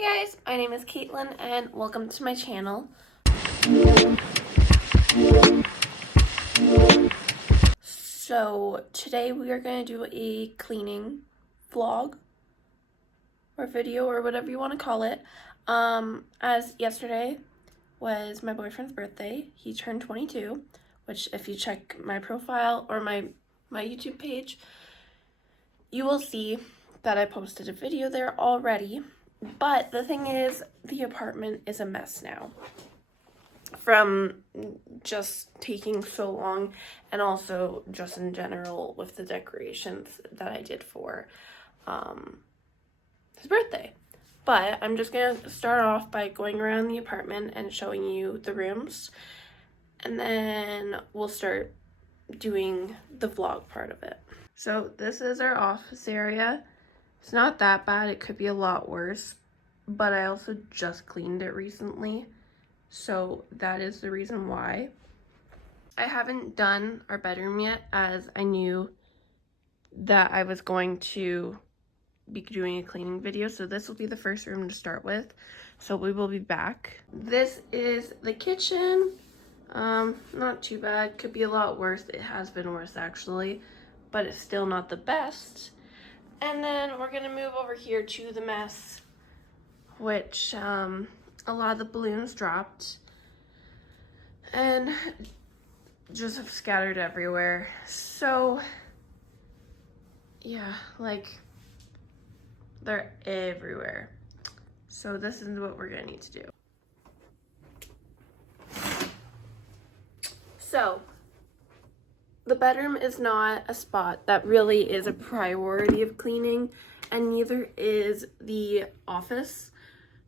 Hi guys, my name is Caitlin and welcome to my channel. So today we are going to do a cleaning vlog or video or whatever you want to call it. As yesterday was my boyfriend's birthday. He turned 22, which if you check my profile or my YouTube page, you will see that I posted a video there already. But the thing is, the apartment is a mess now from just taking so long, and also just in general with the decorations that I did for his birthday. But I'm just gonna start off by going around the apartment and showing you the rooms, and then we'll start doing the vlog part of it. So this is our office area. It's not that bad, it could be a lot worse, but I also just cleaned it recently, so that is the reason why. I haven't done our bedroom yet, as I knew that I was going to be doing a cleaning video, so this will be the first room to start with, so we will be back. This is the kitchen. Not too bad, could be a lot worse. It has been worse actually, but it's still not the best. And then we're gonna move over here to the mess, which a lot of the balloons dropped and just have scattered everywhere. So yeah, like they're everywhere. So this is what we're gonna need to do. So the bedroom is not a spot that really is a priority of cleaning, and neither is the office.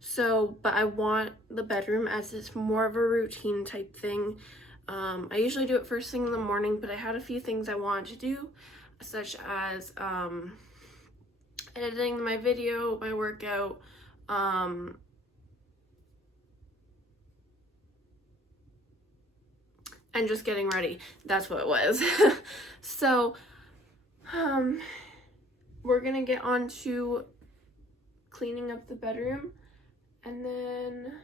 So, but I want the bedroom as it's more of a routine type thing. I usually do it first thing in the morning, but I had a few things I wanted to do, such as editing my video, my workout, and just getting ready. That's what it was. So we're gonna get on to cleaning up the bedroom, and then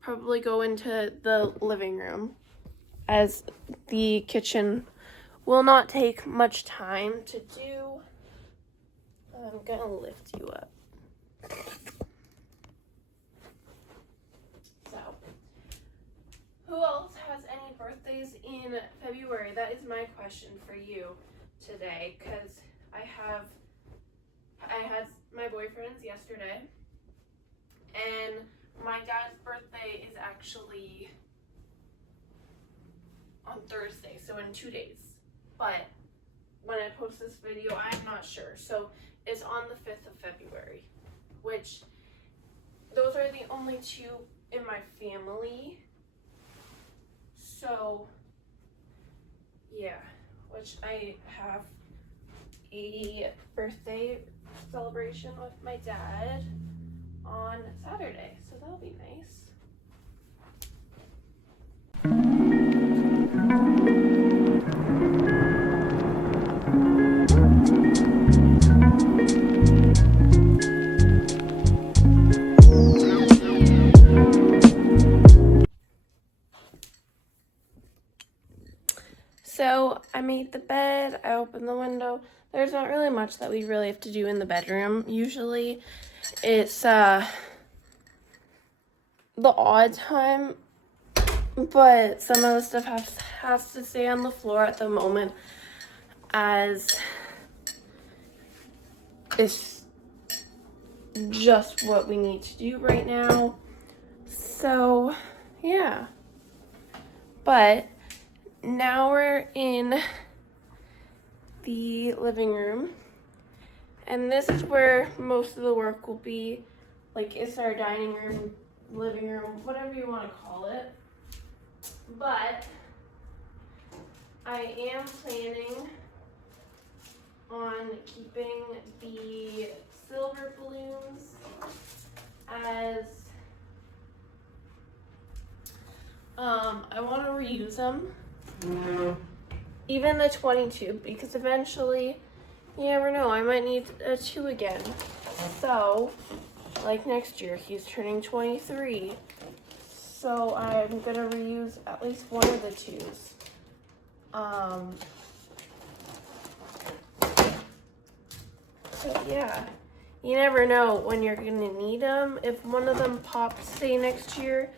probably go into the living room, as the kitchen will not take much time to do. I'm gonna lift you up. So, who else has any birthdays in February? That is my question for you today, because I had my boyfriend's yesterday, and my dad's birthday is actually on Thursday, so in 2 days. But when I post this video, I'm not sure. So it's on the 5th of February, which those are the only two in my family. So yeah, which I have a birthday celebration with my dad on Saturday, so that'll be nice. So I made the bed, I opened the window. There's not really much that we really have to do in the bedroom. Usually it's the odd time, but some of the stuff has to stay on the floor at the moment, as it's just what we need to do right now. So yeah, but now we're in the living room, and this is where most of the work will be. Like, it's our dining room, living room, whatever you want to call it. But I am planning on keeping the silver balloons, as I want to reuse them. Even the 22, because eventually, you never know, I might need a 2 again. So, like next year, he's turning 23. So I'm gonna reuse at least one of the twos. So yeah, you never know when you're gonna need them. If one of them pops, say next year,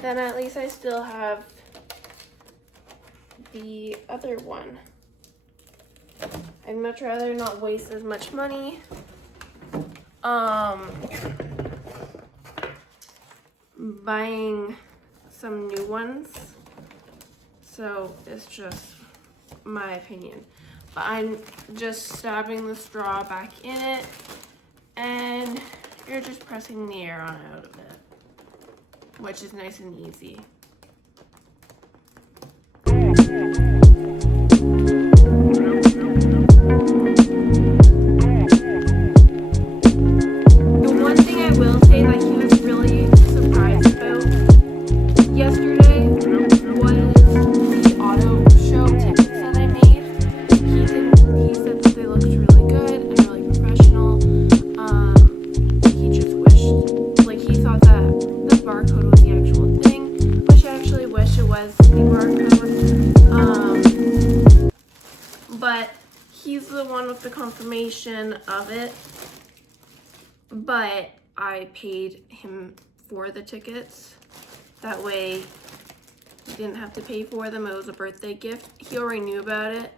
then at least I still have the other one. I'd much rather not waste as much money. Buying some new ones. So it's just my opinion. But I'm just stabbing the straw back in it, and you're just pressing the air on out of it, which is nice and easy. The one thing I will say that he was really surprised about yesterday was the auto show tickets that I made. He said that they looked really good and really professional. He just wished, like, he thought that the barcode was the actual thing, which I actually wish it was the barcode. But he's the one with the confirmation of it. But I paid him for the tickets. That way he didn't have to pay for them. It was a birthday gift. He already knew about it.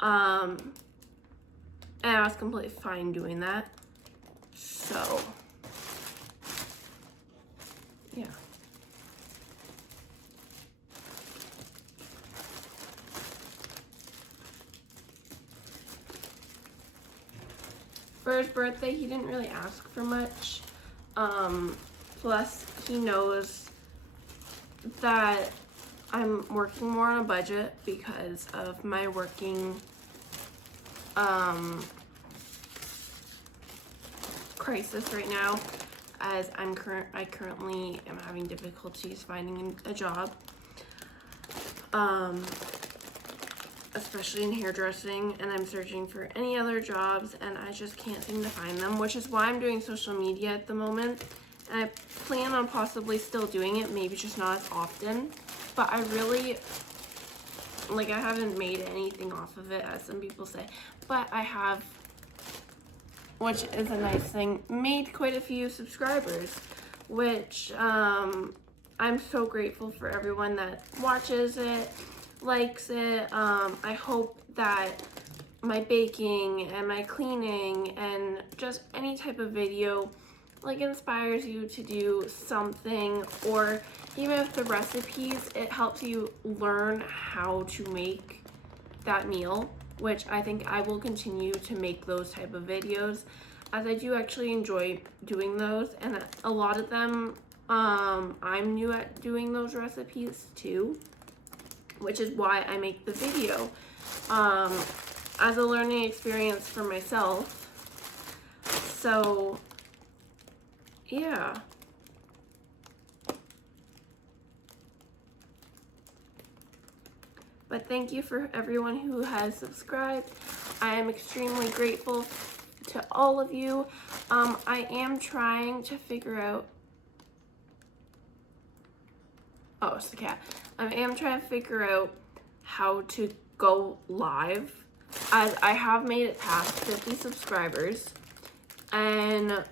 And I was completely fine doing that. So, yeah. For his birthday, he didn't really ask for much. Plus, he knows that I'm working more on a budget because of my working crisis right now, as I currently am having difficulties finding a job, especially in hairdressing, and I'm searching for any other jobs, and I just can't seem to find them, which is why I'm doing social media at the moment. And I plan on possibly still doing it, maybe just not as often, but I really, like, I haven't made anything off of it, as some people say, but I have, which is a nice thing, made quite a few subscribers, which I'm so grateful for everyone that watches it, likes it. I hope that my baking and my cleaning and just any type of video like inspires you to do something, or even if the recipes, it helps you learn how to make that meal, which I think I will continue to make those type of videos, as I do actually enjoy doing those, and a lot of them I'm new at doing those recipes too, which is why I make the video as a learning experience for myself. So yeah. But thank you for everyone who has subscribed. I am extremely grateful to all of you. I am trying to figure out, oh, it's the cat. I am trying to figure out how to go live, as I have made it past 50 subscribers, and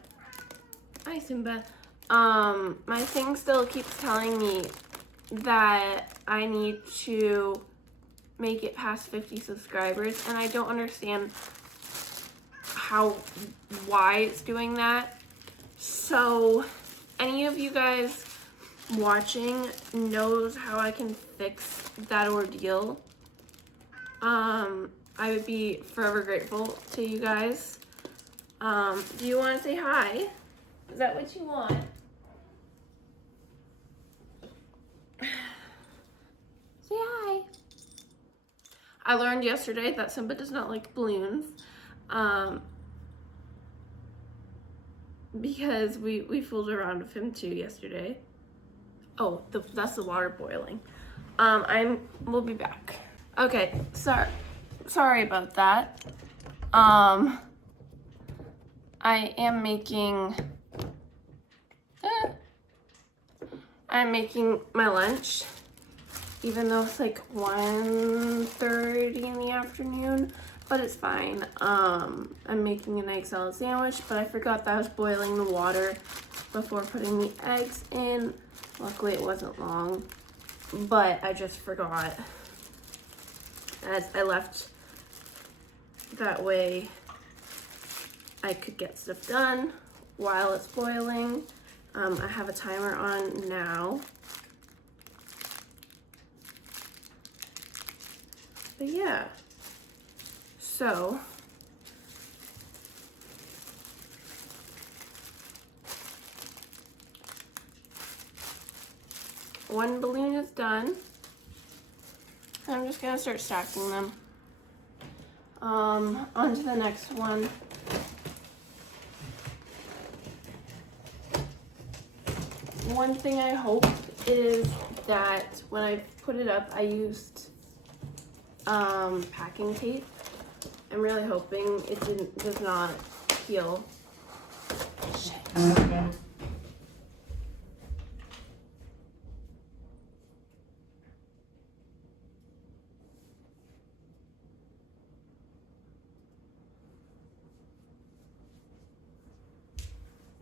hi Simba. My thing still keeps telling me that I need to make it past 50 subscribers, and I don't understand why it's doing that. So any of you guys watching knows how I can fix that ordeal, I would be forever grateful to you guys. Do you want to say hi? Is that what you want? Say hi. I learned yesterday that Simba does not like balloons, because we fooled around with him too yesterday. Oh, that's the water boiling. We'll be back. Okay, sorry about that. I I am making my lunch, even though it's like 1:30 in the afternoon, but it's fine. I'm making an egg salad sandwich, but I forgot that I was boiling the water before putting the eggs in. Luckily it wasn't long, but I just forgot, as I left that way I could get stuff done while it's boiling. I have a timer on now. But yeah, so one balloon is done. I'm just gonna start stacking them. On to the next one. One thing I hope is that when I put it up, I used packing tape. I'm really hoping it does not peel. Shit.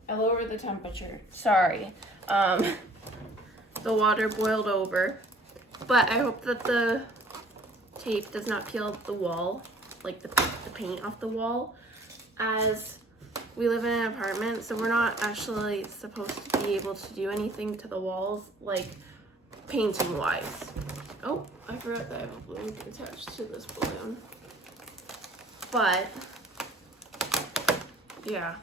I lowered the temperature. Sorry. The water boiled over, but I hope that the tape does not peel the wall, like the paint off the wall, as we live in an apartment, so we're not actually supposed to be able to do anything to the walls, like painting wise. Oh, I forgot that I have a balloon attached to this balloon. But yeah,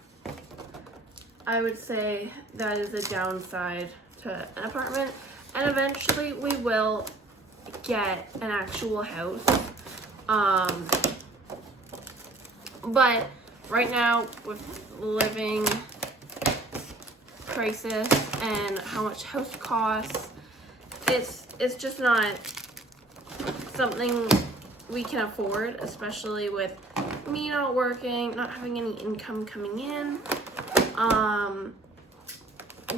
I would say that is a downside to an apartment, and eventually we will get an actual house. But right now, with living crisis and how much house costs, it's just not something we can afford, especially with me not working, not having any income coming in.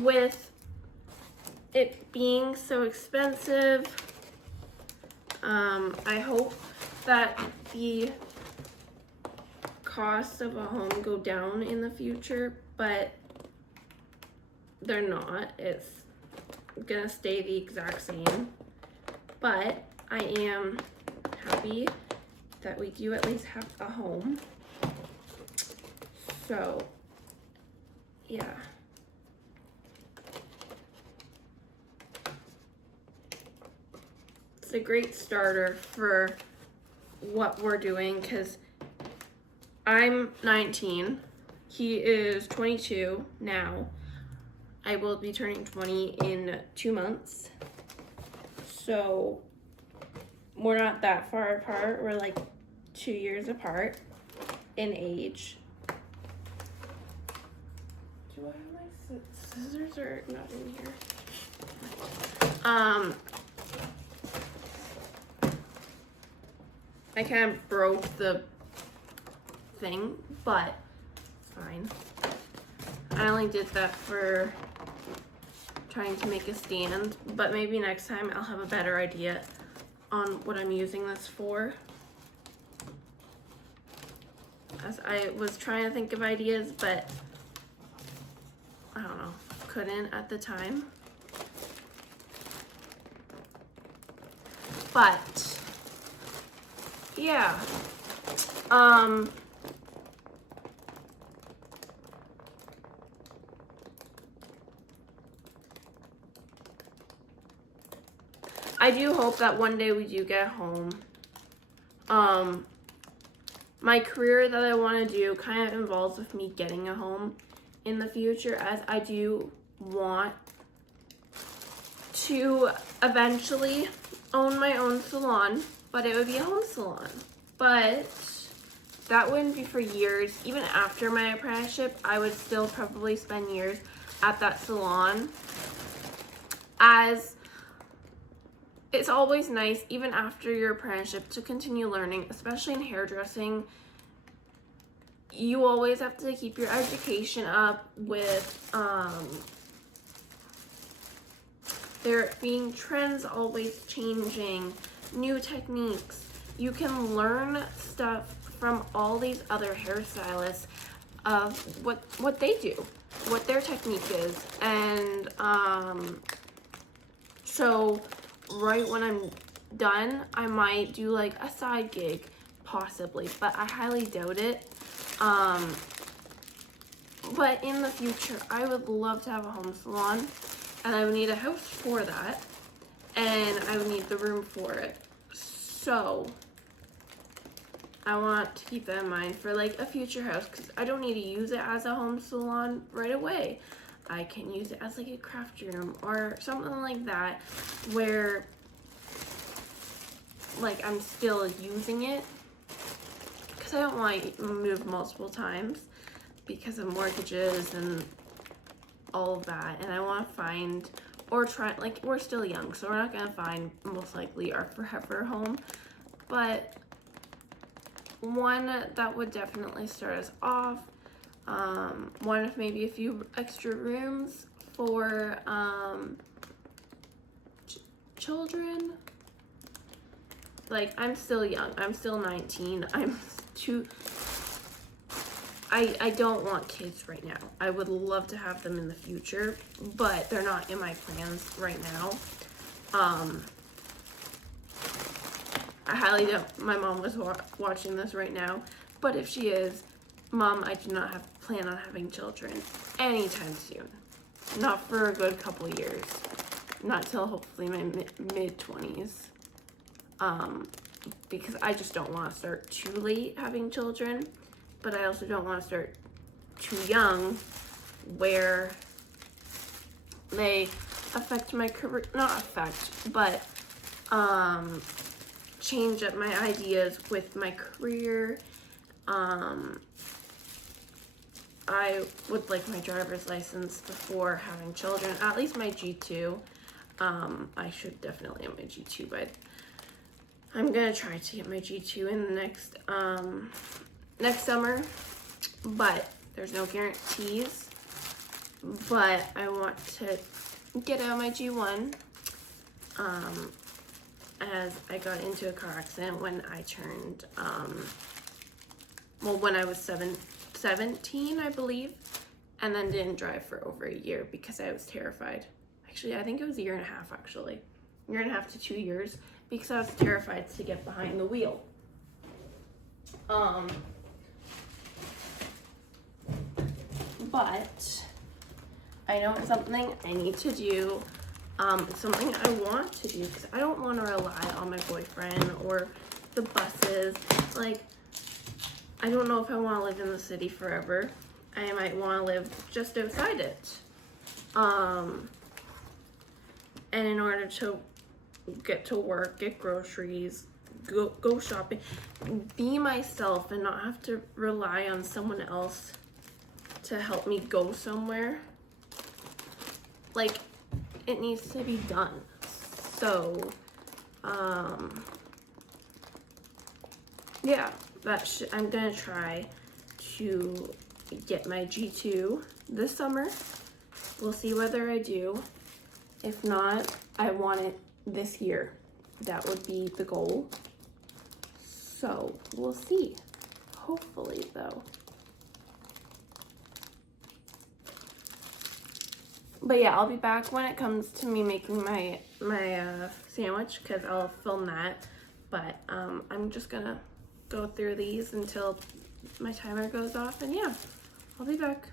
With it being so expensive, I hope that the costs of a home go down in the future, but they're not. It's gonna stay the exact same. But I am happy that we do at least have a home. So yeah. It's a great starter for what we're doing, because I'm 19. He is 22 now. I will be turning 20 in 2 months. So we're not that far apart. We're like 2 years apart in age. Do I have my scissors or not in here? I kind of broke the thing, but it's fine. I only did that for trying to make a stand, but maybe next time I'll have a better idea on what I'm using this for. As I was trying to think of ideas, but I don't know, couldn't at the time. But yeah, I do hope that one day we do get home. My career that I want to do kind of involves with me getting a home in the future, as I do want to eventually own my own salon, but it would be a home salon. But that wouldn't be for years. Even after my apprenticeship, I would still probably spend years at that salon, as it's always nice, even after your apprenticeship, to continue learning, especially in hairdressing. you always have to keep your education up with there being trends always changing, new techniques. You can learn stuff from all these other hairstylists of what they do, what their technique is. And so right when I'm done, I might do like a side gig, possibly, but I highly doubt it. But in the future, I would love to have a home salon, and I would need a house for that, and I would need the room for it. So I want to keep that in mind for like a future house, because I don't need to use it as a home salon right away. I can use it as like a craft room or something like that, where like I'm still using it, because I don't want to move multiple times because of mortgages and all of that. And I want to find or try, like, we're still young, so we're not going to find most likely our forever home, but one that would definitely start us off, one with maybe a few extra rooms for children. Like, I'm still young, I'm still 19, I don't want kids right now. I would love to have them in the future, but they're not in my plans right now. I highly doubt my mom was watching this right now, but if she is, Mom, I do not plan on having children anytime soon. Not for a good couple years. Not till hopefully my mid-20s. Because I just don't want to start too late having children, but I also don't want to start too young where they affect my career, not affect, but change up my ideas with my career. I would like my driver's license before having children, at least my G2. I should definitely have my G2, but I'm gonna try to get my G2 in the next summer, but there's no guarantees. But I want to get out my G1, as I got into a car accident when I turned, when I was 17, I believe, and then didn't drive for over a year because I was terrified. Actually, I think it was a year and a half, actually. A year and a half to 2 years, because I was terrified to get behind the wheel. But I know it's something I need to do. It's something I want to do because I don't want to rely on my boyfriend or the buses. Like, I don't know if I want to live in the city forever. I might want to live just outside it. And in order to get to work, get groceries, go shopping, be myself and not have to rely on someone else to help me go somewhere, like, it needs to be done. So yeah, I'm gonna try to get my G2 this summer. We'll see whether I do. If not, I want it this year. That would be the goal. So we'll see. Hopefully, though. But yeah, I'll be back when it comes to me making my sandwich, because I'll film that. But I'm just gonna go through these until my timer goes off, and yeah, I'll be back.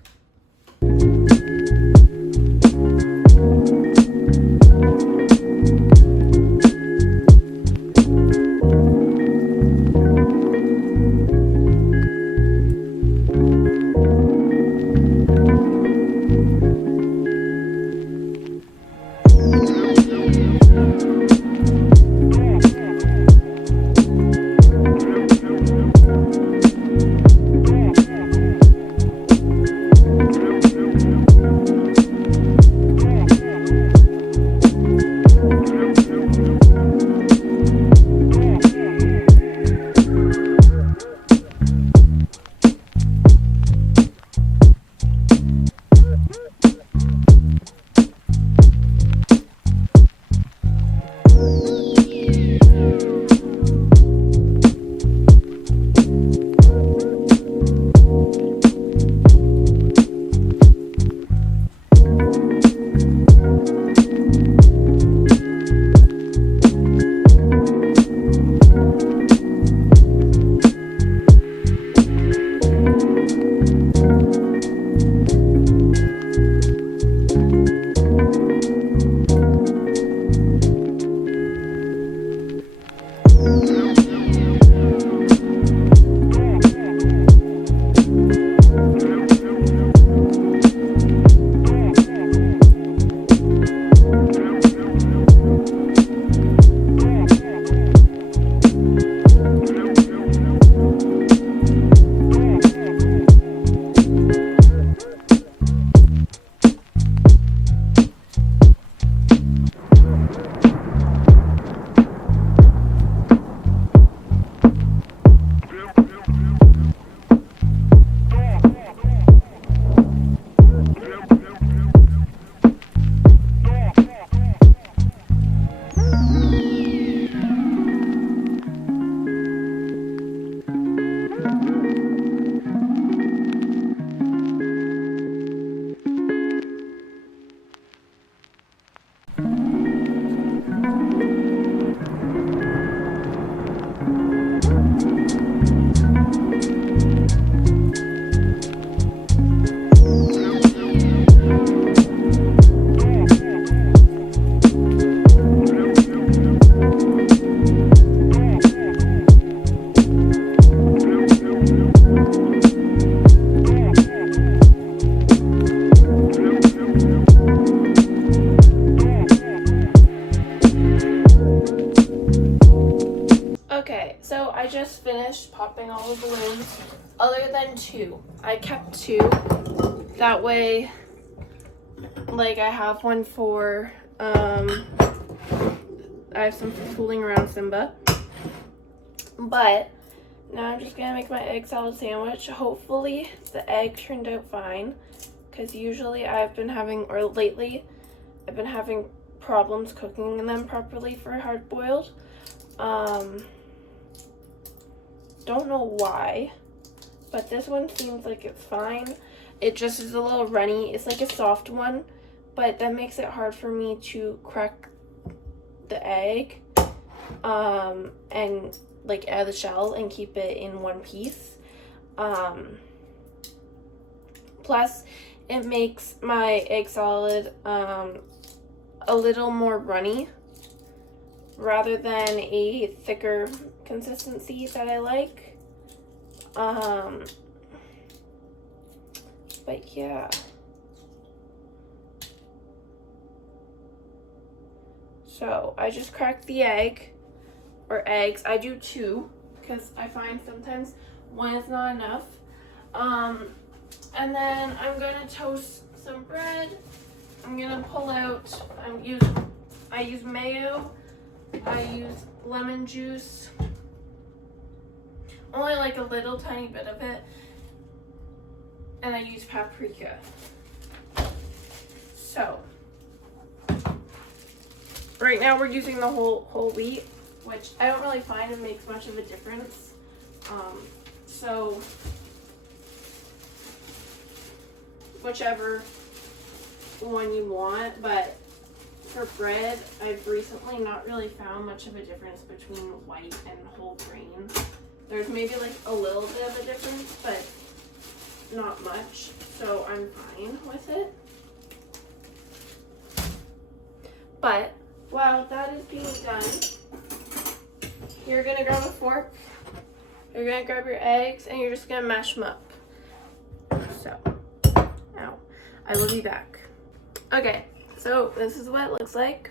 popping all the balloons, other than 2. I kept 2. That way, like, I have one for, I have some for fooling around Simba. But now I'm just gonna make my egg salad sandwich. Hopefully the egg turned out fine, because usually lately I've been having problems cooking them properly for hard boiled. Don't know why, but this one seems like it's fine. It just is a little runny. It's like a soft one, but that makes it hard for me to crack the egg and like out of the shell and keep it in one piece. Plus it makes my egg salad a little more runny rather than a thicker consistency that I like. But yeah. So I just cracked the egg, or eggs. I do 2 because I find sometimes 1 is not enough. And then I'm gonna toast some bread. I'm gonna pull out, I use mayo, I use lemon juice, only like a little tiny bit of it, and I use paprika. So right now we're using the whole wheat, which I don't really find it makes much of a difference. So whichever one you want, but for bread, I've recently not really found much of a difference between white and whole grain. There's maybe like a little bit of a difference, but not much, so I'm fine with it. But while that is being done, you're gonna grab a fork, you're gonna grab your eggs, and you're just gonna mash them up. So, now, I will be back. Okay, so this is what it looks like.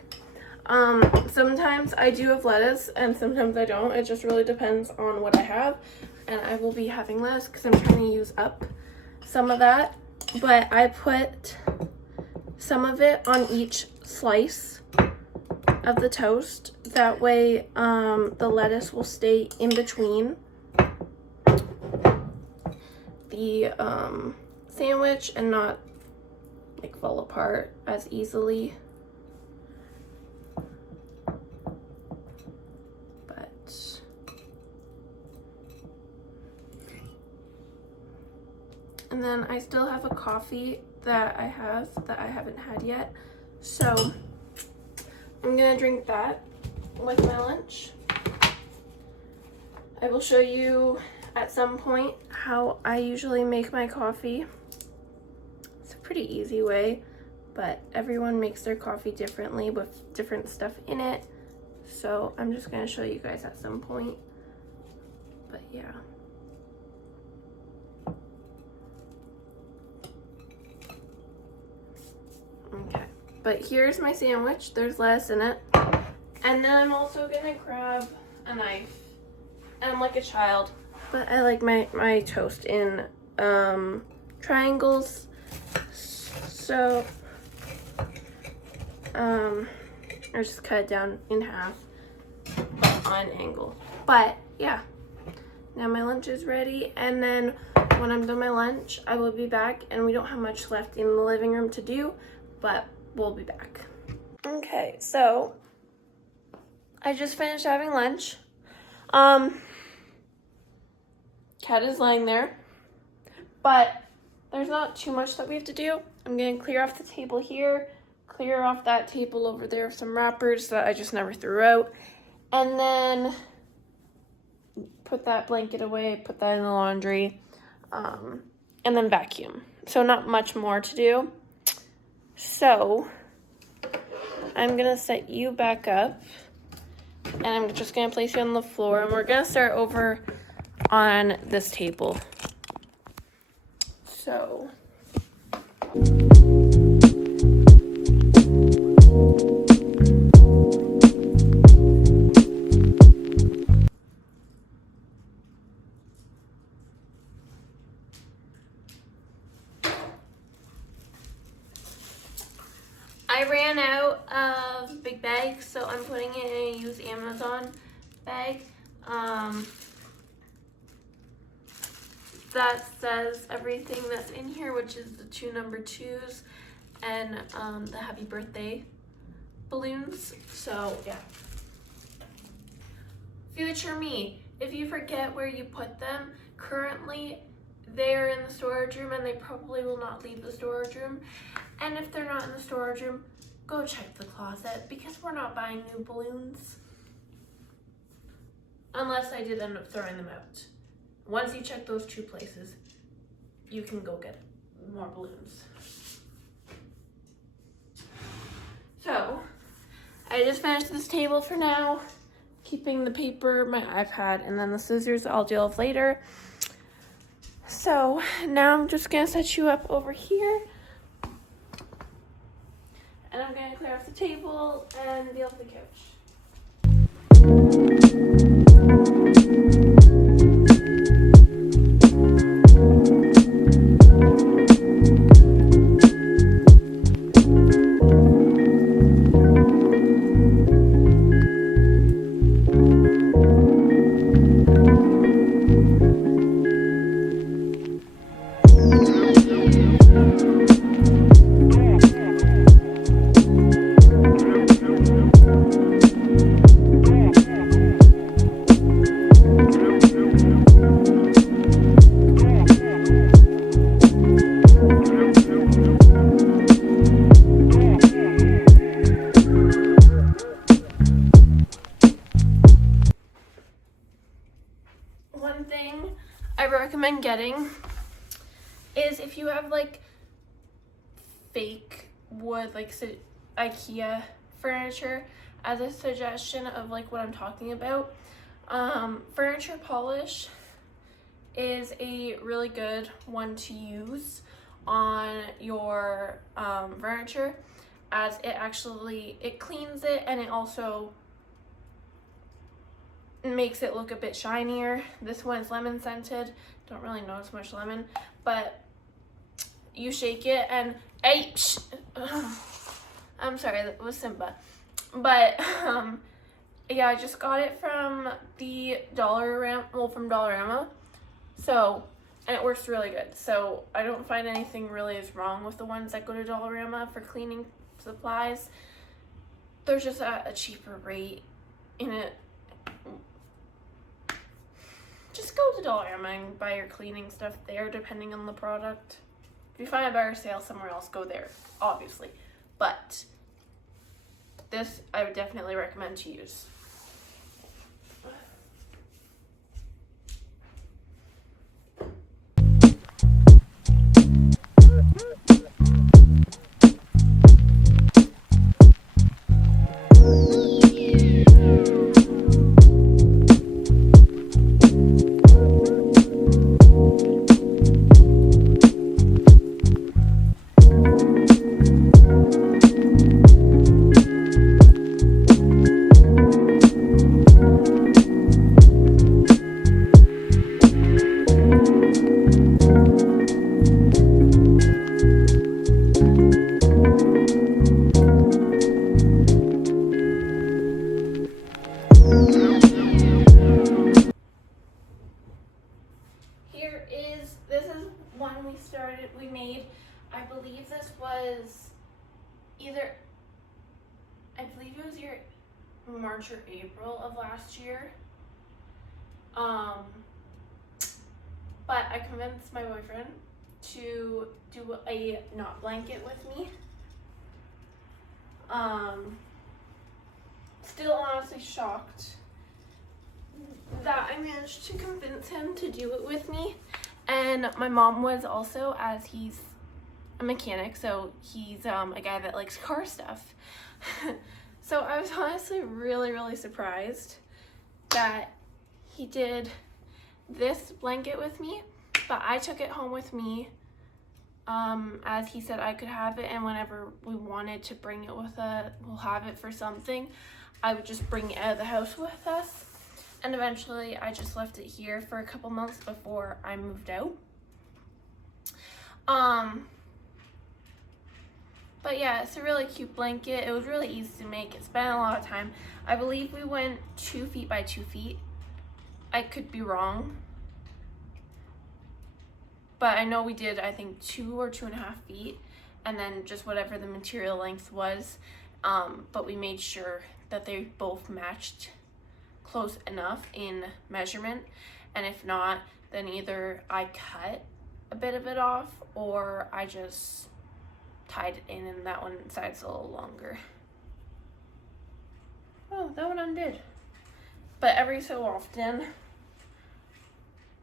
Sometimes I do have lettuce and sometimes I don't. It just really depends on what I have. And I will be having lettuce because I'm trying to use up some of that. But I put some of it on each slice of the toast. That way the lettuce will stay in between the sandwich and not like fall apart as easily. But and then I still have a coffee that I haven't had yet, so I'm gonna drink that with my lunch. I will show you at some point how I usually make my coffee. It's a pretty easy way, but everyone makes their coffee differently with different stuff in it. So I'm just gonna show you guys at some point, but yeah. Okay, but here's my sandwich. There's lettuce in it. And then I'm also gonna grab a knife. And I'm like a child, but I like my toast in triangles. So I just cut it down in half on an angle. But yeah, now my lunch is ready, and then when I'm done my lunch, I will be back, and we don't have much left in the living room to do, but we'll be back. Okay, so I just finished having lunch. Cat is lying there, but there's not too much that we have to do. I'm gonna clear off the table here, clear off that table over there of some wrappers that I just never threw out, and then put that blanket away, put that in the laundry, and then vacuum. So not much more to do. So I'm gonna set you back up, and I'm just gonna place you on the floor, and we're gonna start over on this table. So I ran out of big bags, so I'm putting it in a used Amazon bag. That says everything that's in here, which is the 2 number 2s and the happy birthday balloons. So yeah. Future me, if you forget where you put them, currently they're in the storage room and they probably will not leave the storage room. And if they're not in the storage room, go check the closet because we're not buying new balloons. Unless I did end up throwing them out. Once you check those 2 places, you can go get more balloons. So, I just finished this table for now. Keeping the paper, my iPad, and then the scissors I'll deal with later. So, now I'm just going to set you up over here. And I'm going to clear off the table and deal with the couch. One thing I recommend getting is if you have like fake wood, like IKEA furniture, as a suggestion of like what I'm talking about. Furniture polish is a really good one to use on your furniture, as it cleans it and it also makes it look a bit shinier. This one is lemon scented. Don't really notice much lemon, but you shake it and I'm sorry, that was Simba. But yeah, I just got it from the Dollarama. So, and it works really good. So I don't find anything really is wrong with the ones that go to Dollarama for cleaning supplies. There's just a cheaper rate in it. Just go to Dollarama and buy your cleaning stuff there, depending on the product. If you find a better sale somewhere else, go there, obviously. But this I would definitely recommend to use. We made, I believe this was I believe it was either March or April of last year. But I convinced my boyfriend to do a knot blanket with me. Still honestly shocked that I managed to convince him to do it with me. And my mom was also, as he's a mechanic, so he's a guy that likes car stuff. So I was honestly really surprised that he did this blanket with me, but I took it home with me, as he said I could have it, and whenever we wanted to bring it with we'll have it for something, I would just bring it out of the house with us. And eventually I just left it here for a couple months before I moved out. But yeah, it's a really cute blanket. It was really easy to make. It spent a lot of time. I believe we went 2 feet by 2 feet. I could be wrong, but I know we did, I think, 2 or 2.5 feet, and then just whatever the material length was. But we made sure that they both matched close enough in measurement, and if not, then either I cut a bit of it off or I just tied it in, and that one side's a little longer. Oh, that one undid. But every so often,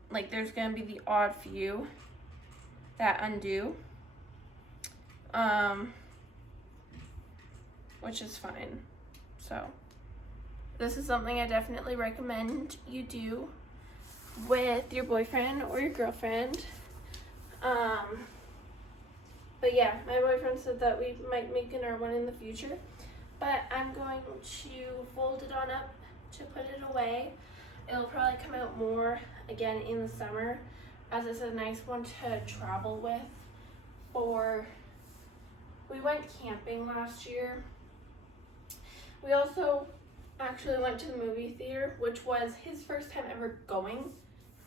like, there's gonna be the odd few that undo, which is fine. So this is something I definitely recommend you do with your boyfriend or your girlfriend. But yeah, my boyfriend said that we might make another one in the future, but I'm going to fold it on up to put it away. It'll probably come out more again in the summer, as it's a nice one to travel with. We went camping last year. We also actually went to the movie theater, which was his first time ever going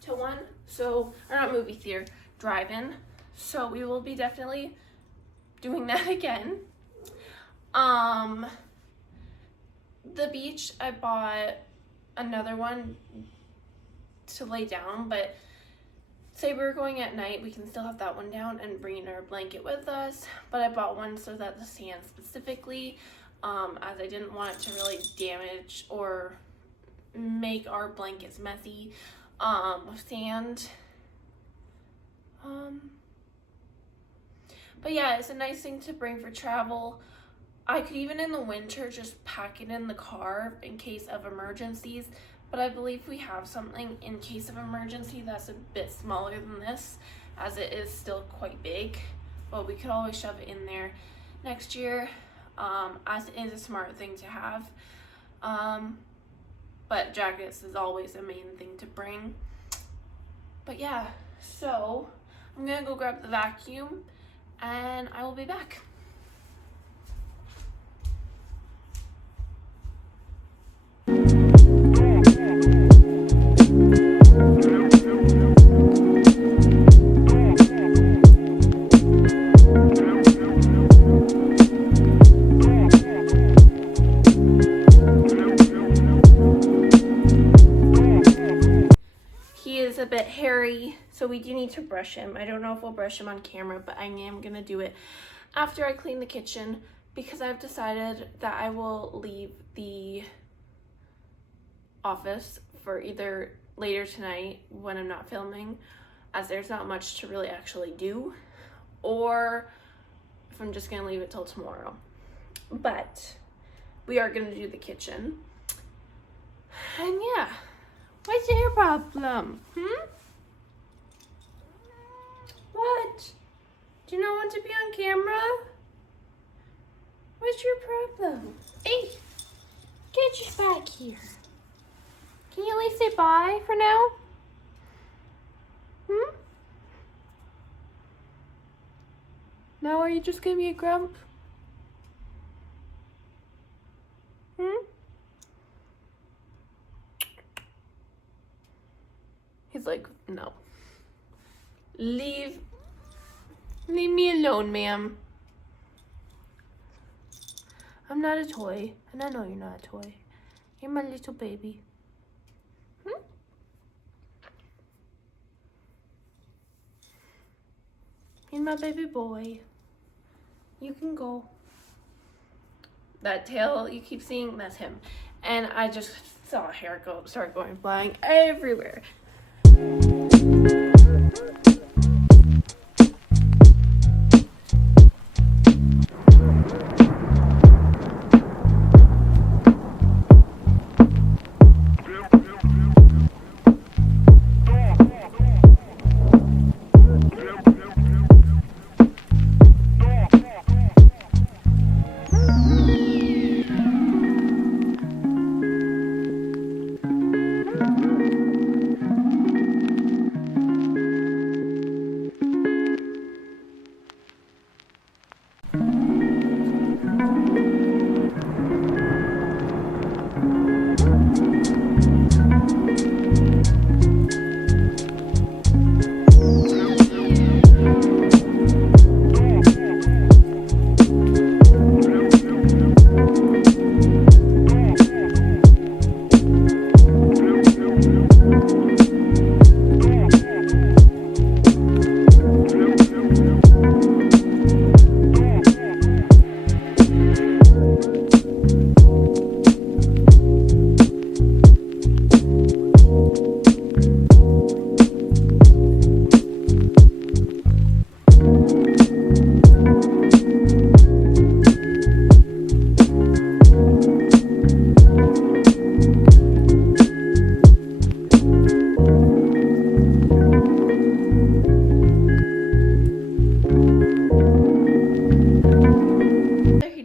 to one. So, or not movie theater, drive-in. So we will be definitely doing that again. The beach, I bought another one to lay down, but say we're going at night, we can still have that one down and bring our blanket with us. But I bought one so that the sand specifically, as I didn't want it to really damage or make our blankets messy with sand. But yeah, it's a nice thing to bring for travel. I could even in the winter just pack it in the car in case of emergencies, but I believe we have something in case of emergency that's a bit smaller than this, as it is still quite big, but we could always shove it in there next year, as it is a smart thing to have. But jackets is always a main thing to bring. But yeah, so I'm gonna go grab the vacuum and I will be back. He is a bit hairy, so we do need to brush him. I don't know if we'll brush him on camera, but I am gonna do it after I clean the kitchen, because I've decided that I will leave the office for either later tonight when I'm not filming, as there's not much to really actually do, or if I'm just gonna leave it till tomorrow. But we are gonna do the kitchen. And yeah, what's your problem? What? Do you not want to be on camera? What's your problem? Hey, get you back here. Can you at least say bye for now? Now are you just gonna be a grump? He's like, no. Leave me alone, ma'am. I'm not a toy, and I know you're not a toy. You're my little baby. You're my baby boy. You can go. That tail you keep seeing, that's him. And I just saw a hair start going flying everywhere.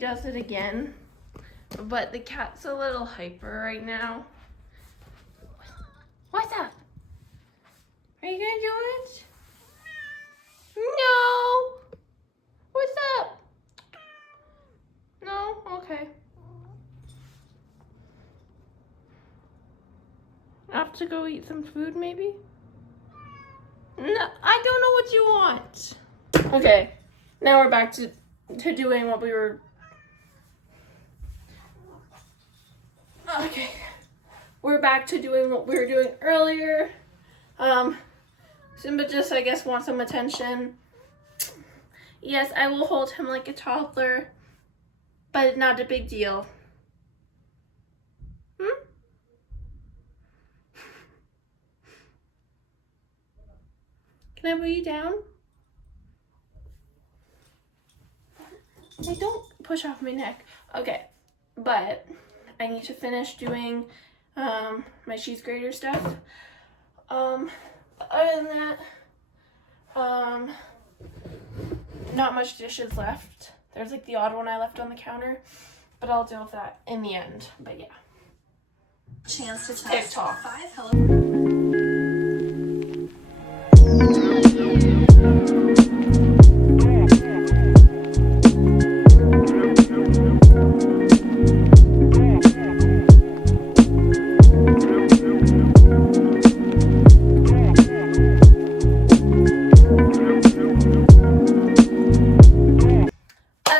does it again. But the cat's a little hyper right now. What's up? Are you gonna do it? No! What's up? No? Okay. I have to go eat some food maybe? No, I don't know what you want. Okay, now we're back to doing what we were... Okay. We're back to doing what we were doing earlier. Simba just, I guess, wants some attention. Yes, I will hold him like a toddler, but not a big deal. Can I put you down? Hey, don't push off my neck. Okay, but I need to finish doing my cheese grater stuff. Other than that, not much dishes left. There's like the odd one I left on the counter, but I'll deal with that in the end. But yeah. Chance to test TikTok. 5 hello.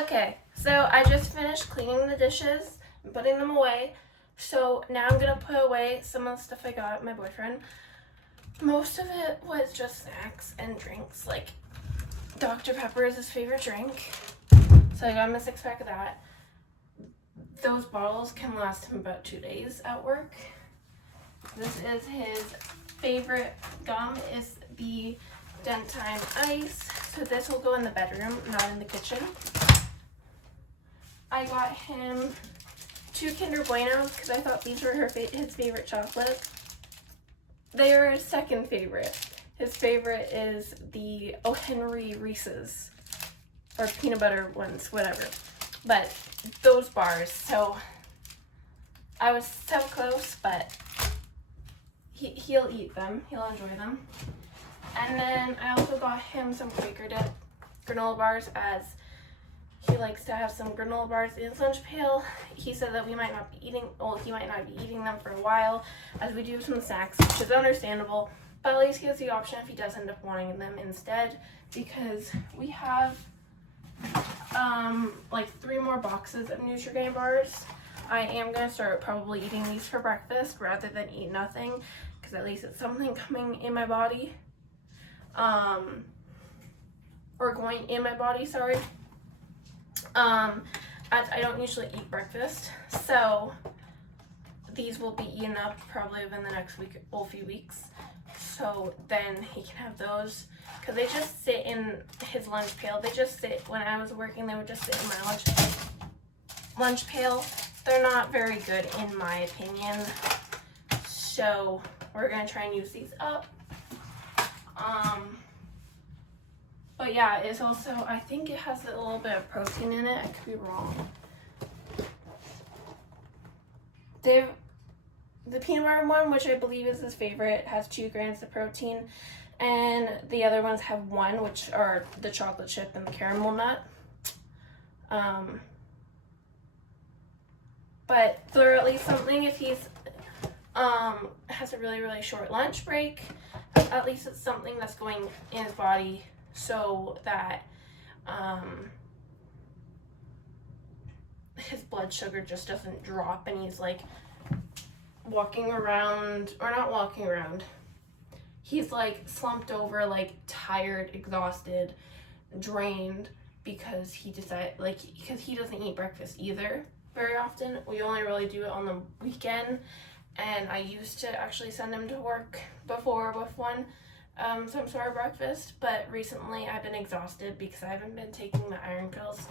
Okay, so I just finished cleaning the dishes and putting them away. So now I'm gonna put away some of the stuff I got at my boyfriend. Most of it was just snacks and drinks. Like Dr. Pepper is his favorite drink, so I got him a 6-pack of that. Those bottles can last him about 2 days at work. This is his favorite gum, is the Dentime Ice. So this will go in the bedroom, not in the kitchen. I got him 2 Kinder Buenos because I thought these were his favorite chocolate. They are his second favorite. His favorite is the O. Henry Reese's, or peanut butter ones, whatever. But those bars, so I was so close, but he'll eat them. He'll enjoy them. And then I also got him some Quaker Dip granola bars, as he likes to have some granola bars in his lunch pail. He said that we might not be eating, well, he might not be eating them for a while, as we do some snacks, which is understandable. But at least he has the option if he does end up wanting them instead, because we have like 3 more boxes of Nutrigrain bars. I am gonna start probably eating these for breakfast rather than eat nothing, because at least it's something coming in my body, or going in my body, sorry. As I don't usually eat breakfast, so these will be eaten up probably within the next week or few weeks. So then he can have those, because they just sit in his lunch pail. They just sit, when I was working, they would just sit in my lunch pail. They're not very good in my opinion. So we're gonna try and use these up. But yeah, it's also, I think it has a little bit of protein in it. I could be wrong. The peanut butter one, which I believe is his favorite, has 2 grams of protein. And the other ones have 1, which are the chocolate chip and the caramel nut. But they're at least something if he's has a really, really short lunch break. At least it's something that's going in his body, so that his blood sugar just doesn't drop and he's like walking around, or not walking around, he's like slumped over, like tired, exhausted, drained, because he decided, like, because he doesn't eat breakfast either very often. We only really do it on the weekend, and I used to actually send him to work before with some sort of breakfast, but recently I've been exhausted because I haven't been taking my iron pills,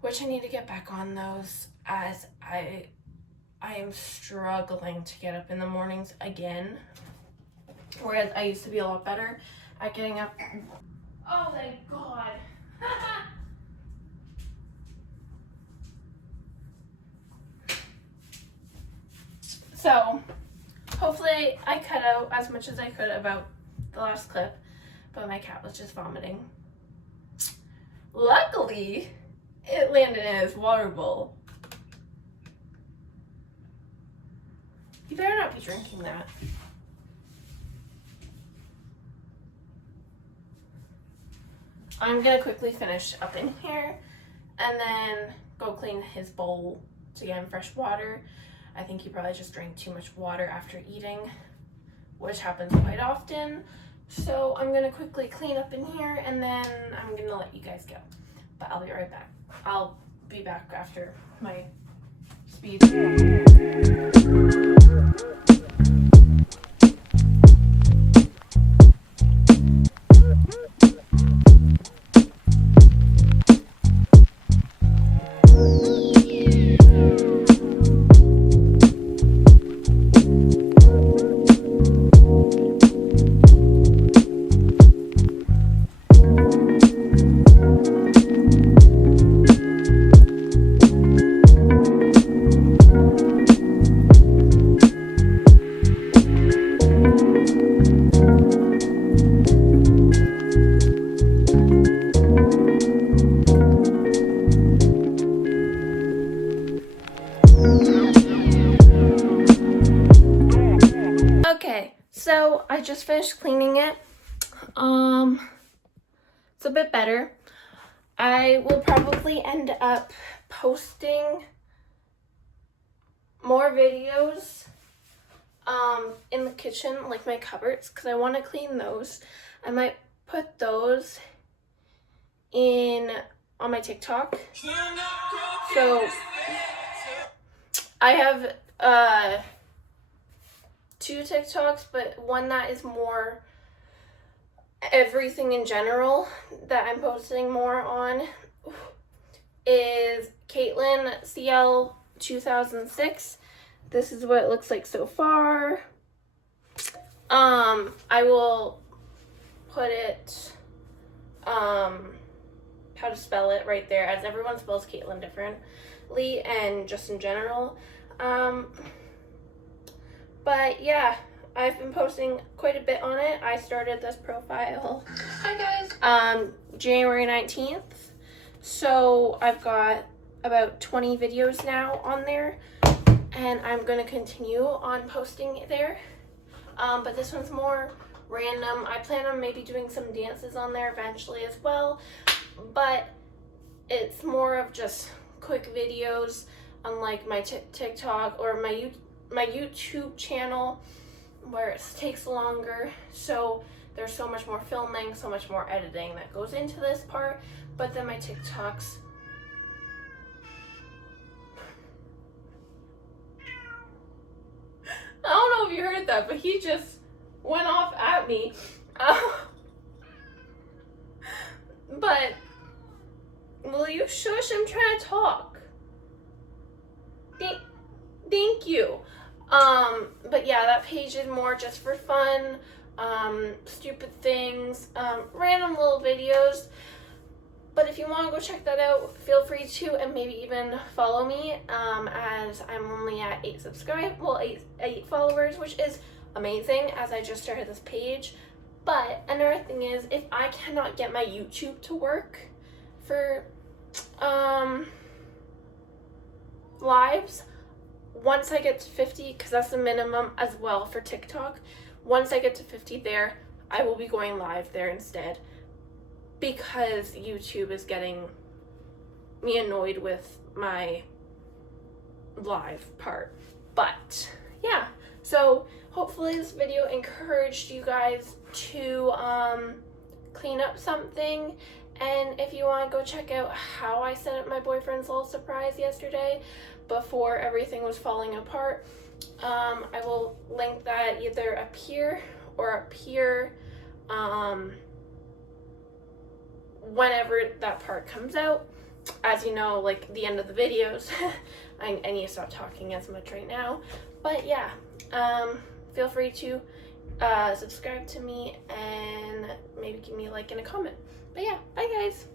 which I need to get back on those, as I am struggling to get up in the mornings again, whereas I used to be a lot better at getting up. Oh, thank God. So hopefully I cut out as much as I could about the last clip, but my cat was just vomiting. Luckily, it landed in his water bowl. You better not be drinking that. I'm gonna quickly finish up in here and then go clean his bowl to get him fresh water. I think he probably just drank too much water after eating, which happens quite often. So I'm gonna quickly clean up in here and then I'm gonna let you guys go. But I'll be right back. I'll be back after my speed. Okay, so I just finished cleaning it. It's a bit better. I will probably end up posting more videos in the kitchen, like my cupboards, because I want to clean those. I might put those on my TikTok. So I have 2 TikToks, but one that is more everything in general that I'm posting more on is Caitlin CL 2006. This is what it looks like so far. I will put it how to spell it right there, as everyone spells Caitlin differently and just in general. But yeah, I've been posting quite a bit on it. I started this profile, hi guys, January 19th. So I've got about 20 videos now on there, and I'm going to continue on posting there. But this one's more random. I plan on maybe doing some dances on there eventually as well, but it's more of just quick videos, unlike my TikTok or my YouTube channel, where it takes longer. So there's so much more filming, so much more editing that goes into this part. But then my TikToks, I don't know if you heard that, but he just went off at me. But will you shush? I'm trying to talk. Thank you. But yeah, that page is more just for fun, stupid things, random little videos. But if you want to go check that out, feel free to, and maybe even follow me, as I'm only at 8 followers, which is amazing, as I just started this page. But another thing is, if I cannot get my YouTube to work for lives, once I get to 50, because that's the minimum as well for TikTok, once I get to 50 there, I will be going live there instead, because YouTube is getting me annoyed with my live part. But yeah, so hopefully this video encouraged you guys to clean up something. And if you want to go check out how I set up my boyfriend's little surprise yesterday before everything was falling apart, I will link that either up here or up here whenever that part comes out. As you know, like the end of the videos. I need to stop talking as much right now. But yeah, feel free to subscribe to me and maybe give me a like and a comment. But yeah, bye guys.